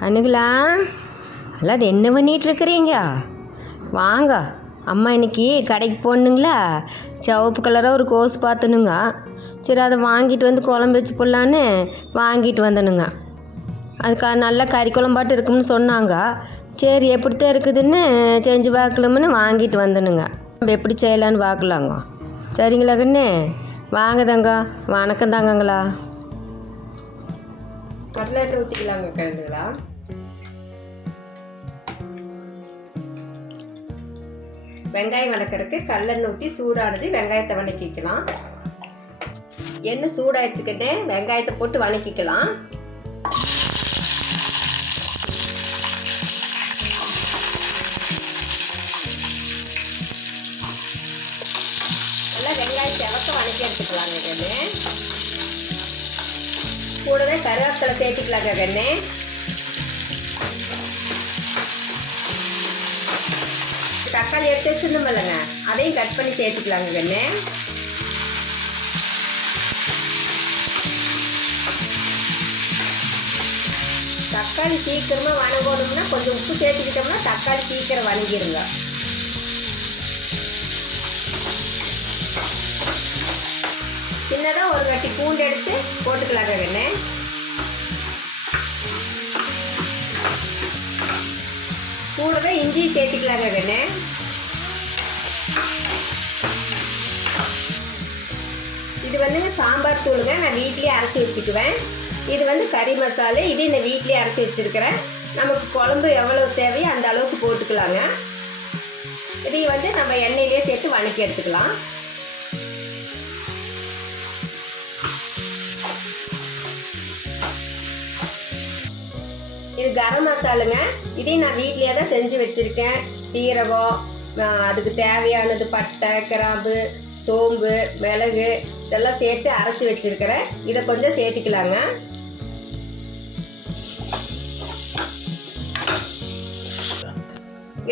கண்ணுகளா? அல்ல அது என்ன பண்ணிகிட்ருக்குறீங்க வாங்க அம்மா இன்னைக்கு கடைக்கு போகணுங்களா? சிவப்பு கலராக ஒரு கோஸ் பார்த்தனுங்க சரி அதை வாங்கிட்டு வந்து குழம்பு வச்சு போடலான்னு வாங்கிட்டு வந்தனுங்க. அதுக்கு நல்லா கறி குழம்பாட்டு இருக்கும்னு சொன்னாங்க. சரி எப்படித்தான் இருக்குதுன்னு செஞ்சு பார்க்கலாம்னு வாங்கிட்டு வந்தனுங்க. நம்ம எப்படி செய்யலான்னு பார்க்கலாங்க. சரிங்களா கண்ணு? வாங்க தாங்க வணக்கம் தாங்கங்களா. கடலை எண்ணெய் ஊற்றிக்கலாங்க கிழங்குகளா வெங்காயம் வணக்கிறதுக்கு கல்லெண்ணெய் ஊற்றி சூடானது வெங்காயத்தை வணக்கிக்கலாம். எண்ணெய் சூடாயிடுச்சுக்கிட்டே வெங்காயத்தை போட்டு வணக்கிக்கலாம். நல்லா வெங்காயத்தை செவக்க வணக்கி எடுத்துக்கலாங்க கூடவே கருவேப்பிலை சேர்த்துக்கலாங்க கண்ணு. தக்காளி எடுத்து வச்சிருந்தோம் இல்லைங்க அதையும் கட் பண்ணி சேர்த்துக்கலாங்க கண்ணு. தக்காளி சீக்கிரமாக வணங்கணும்னா கொஞ்சம் உப்பு சேர்த்துக்கிட்டோம்னா தக்காளி சீக்கிரம் வணங்கிடுங்க சின்னதாக ஒரு கட்டி பூண்டு எடுத்து போட்டுக்கலாங்க கண்ணு கூடவே இஞ்சி சேர்த்துக்கலாங்க கண்ணு இது வந்துங்க சாம்பார் தூளுங்க நான் வீட்லேயே அரைச்சி வச்சுக்குவேன். இது வந்து கறி மசாலா இது நான் வீட்லேயே அரைச்சி வச்சுருக்கிறேன். நமக்கு குழம்பு எவ்வளோ தேவையோ அந்த அளவுக்கு போட்டுக்கலாங்க. இதையும் வந்து நம்ம எண்ணெயிலே சேர்த்து வணக்கி எடுத்துக்கலாம். இது கரம் மசாலுங்க. இதையும் நான் வீட்லேயே தான் செஞ்சு வச்சுருக்கேன். சீரகம் அதுக்கு தேவையானது பட்டை கிராம்பு சோம்பு மிளகு இதெல்லாம் சேர்த்து அரைச்சி வச்சுருக்கிறேன். இதை கொஞ்சம் சேர்த்துக்கலாங்க.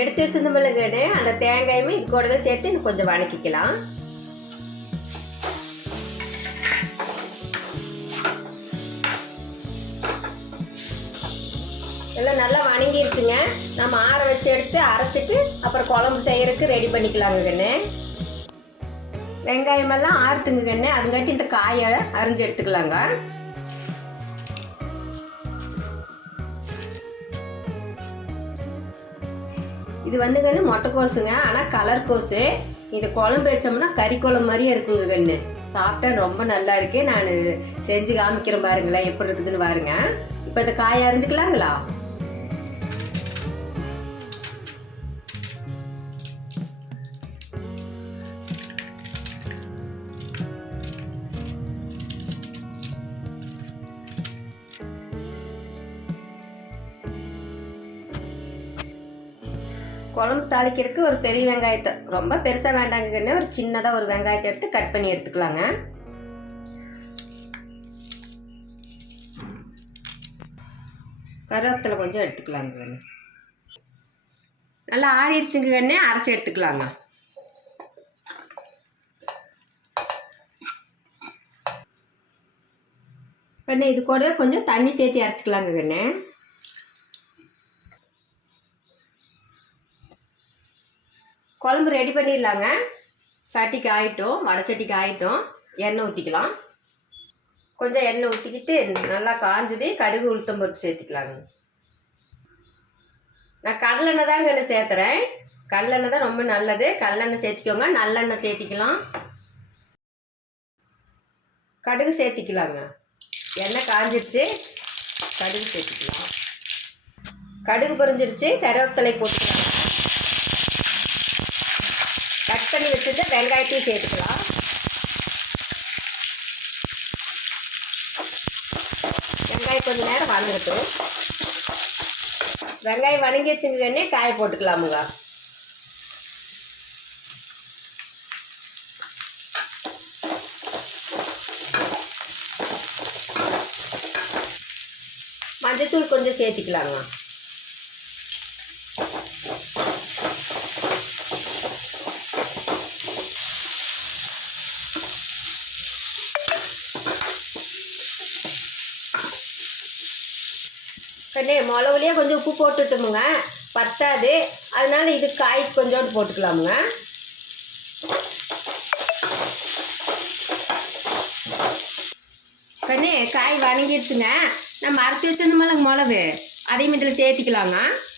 எடுத்து வச்சிருந்த மிளகுன்னு அந்த தேங்காயுமே இது கூடவே சேர்த்து இன்னும் கொஞ்சம் வணக்கிக்கலாம். எல்லாம் நல்லா வணங்கிருச்சுங்க. நம்ம ஆற வச்சு எடுத்து அரைச்சிட்டு அப்புறம் குழம்பு செய்யறதுக்கு ரெடி பண்ணிக்கலாங்க கண்ணு. வெங்காயமெல்லாம் ஆறுட்டுங்க கண்ணு. அதுங்காட்டி இந்த காயை அரிஞ்சு எடுத்துக்கலாங்க. இது வந்து கண்ணு மொட்டைக்கோசுங்க ஆனால் கலர் கோசு இது குழம்பு வச்சோம்னா கறி குழம்பு மாதிரியே இருக்குங்க கண்ணு. சாப்பிட்டா ரொம்ப நல்லா இருக்கு. நான் செஞ்சு காமிக்கிறேன் பாருங்களேன். எப்படி இருக்குதுன்னு பாருங்க. இப்போ இந்த காயை அரைஞ்சிக்கலாங்களா? குழம்பு தாளிக்கிறதுக்கு ஒரு பெரிய வெங்காயத்தை ரொம்ப பெருசாக வேண்டாங்கன்னு ஒரு சின்னதாக ஒரு வெங்காயத்தை எடுத்து கட் பண்ணி எடுத்துக்கலாங்க. கருவேப்பிலை கொஞ்சம் எடுத்துக்கலாங்க கண்ணு. நல்லா ஆறிடுச்சுங்க கண்ணே அரைச்சி எடுத்துக்கலாங்க. கண்ணே இது கூடவே கொஞ்சம் தண்ணி சேர்த்து அரைச்சிக்கலாங்க கண்ணே. குழம்பு ரெடி பண்ணிடலாங்க. சட்டிக்கு ஆகிட்டோம் வடச்சட்டிக்கு சட்டிக்கு எண்ணெய் ஊற்றிக்கலாம் கொஞ்சம் எண்ணெய் ஊற்றிக்கிட்டு நல்லா காஞ்சது கடுகு உளுத்தம் பருப்பு சேர்த்துக்கலாங்க. நான் கடலெண்ணெய் தாங்க என்ன சேர்த்துறேன். கடலெண்ணெய் தான் ரொம்ப நல்லது. கடலெண்ணெய் சேர்த்திக்கோங்க. நல்லெண்ணெய் சேர்த்திக்கலாம். கடுகு சேர்த்திக்கலாங்க. எண்ணெய் காஞ்சிருச்சு. கடுகு சேர்த்துக்கலாம். கடுகு பொரிஞ்சிருச்சு. கருவேப்பிலை போட்டுக்கலாம் கட் வெங்காயத்தையும் சேர்த்துக்கலாம். வெங்காயம் கொஞ்ச நேரம் வதங்கட்டும். வெங்காயம் வணங்கிடுச்சுங்கன்னே காய போட்டுக்கலாமுங்க. மஞ்சத்தூள் கொஞ்சம் சேர்த்திக்கலாங்க. கண்ணே மிளகுலையே கொஞ்சம் உப்பு போட்டுட்டோமுங்க. பத்தாது. அதனால் இது காய் கொஞ்சோண்டு போட்டுக்கலாமுங்க. கண்ணே காய் வணங்கிடுச்சுங்க நம்ம அரைச்சி வச்சிருந்தோம்லங்க மிளகு அதையும் இதில் சேர்த்திக்கலாங்க கண்ணு,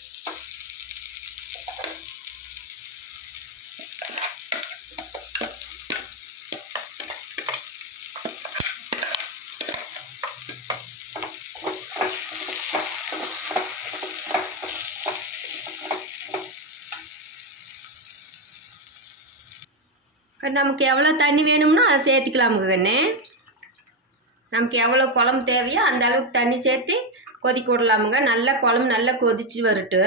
நமக்கு எவ்வளோ தண்ணி வேணும்னா அதை சேர்த்துக்கலாமுங்க கண்ணு. நமக்கு எவ்வளோ குழம்பு தேவையோ அந்த அளவுக்கு தண்ணி சேர்த்து கொதிக்க விடலாமுங்க. நல்லா குழம்பு நல்லா கொதிச்சு வருட்டு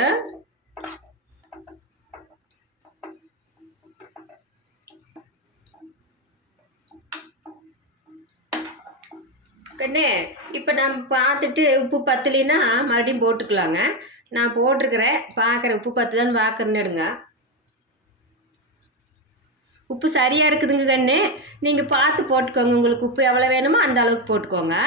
கண்ணு இப்போ நம்ம பார்த்துட்டு உப்பு பத்தலைன்னா மறுபடியும் போட்டுக்கலாங்க. நான் போட்டிருக்கிறேன். பார்க்குறேன் உப்பு பத்து பார்க்குறேன்னு எடுங்க. உப்பு சரியாக இருக்குதுங்க கண்ணு. நீங்கள் பார்த்து போட்டுக்கோங்க. உங்களுக்கு உப்பு எவ்வளோ வேணுமோ அந்த அளவுக்கு போட்டுக்கோங்க.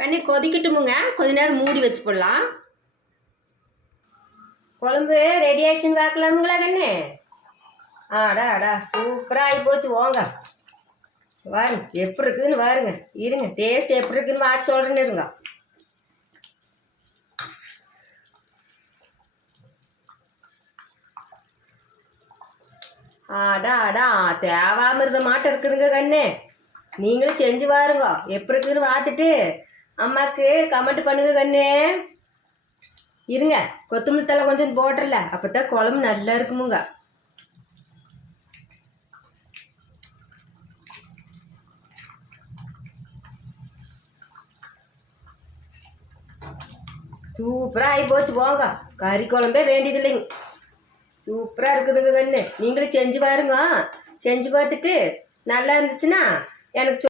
கண்ணு கொதிக்கட்டுமுங்க. கொஞ்ச நேரம் மூடி வச்சு போடலாம் குழம்பு ரெடி ஆயிடுச்சுன்னு பார்க்கலாமுங்களா கண்ணு? ஆடா அடா சூப்பராக ஆகி போச்சு. ஓங்க வாருங்க. எப்படி இருக்குதுன்னு வாருங்க. இருங்க. டேஸ்ட் எப்படி இருக்குதுன்னு வாட்ச் சொல்கிறேன்னு இருங்க. அடா அடா தேவாமிருத மாட்டம் இருக்குதுங்க கண்ணு. நீங்களும் செஞ்சு பாருங்க எப்படி இருக்குதுன்னு பார்த்துட்டு அம்மாவுக்கு கமெண்ட் பண்ணுங்க கண்ணு. இருங்க கொத்தமல்லி தலை கொஞ்சம் போட்டுறல. அப்போ தான் குழம்பு நல்லா இருக்குமுங்க. சூப்பராக ஆகி போச்சு போங்க. கறி குழம்பே வேண்டியதில்லைங்க. சூப்பராக இருக்குதுங்க கண்ணு. நீங்களும் செஞ்சு பாருங்க. செஞ்சு பார்த்துட்டு நல்லா இருந்துச்சுன்னா எனக்கு